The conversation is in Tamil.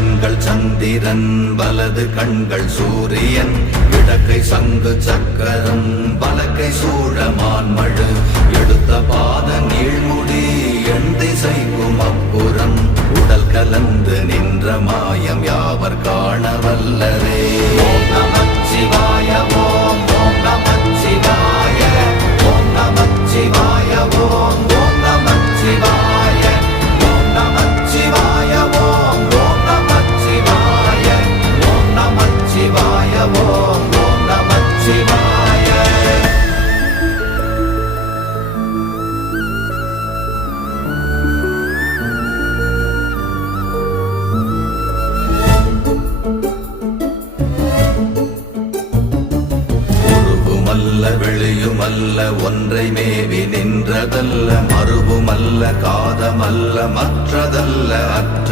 கண்கள் சந்திரன் வலது கண்கள் சூரியன் இடக்கை சங்கு சக்கரம் வலக்கை சூழமான் மழு எடுத்த பாத நீழ்முடி எண் திசைக்கும் அப்புறம் உடல் கலந்து நின்ற மாயம் யாவர் காண வல்லரே. ஓம் நமச்சிவாய ஓம் ஓம் நமச்சிவாய ஓம் நமச்சிவாய ஓம் ஓம் நமச்சிவாய ஓம் நமச்சிவாய ஓம் ஓம் நமச்சிவாய ஓம் நமச்சிவாய ஓம் ஓம் நமச்சிவாய. உருவுமல்ல வெளியுமல்ல ஒன்றை மேவி நின்றதல்ல மறுவுமல்ல காதமல்ல மற்றதல்ல அற்ற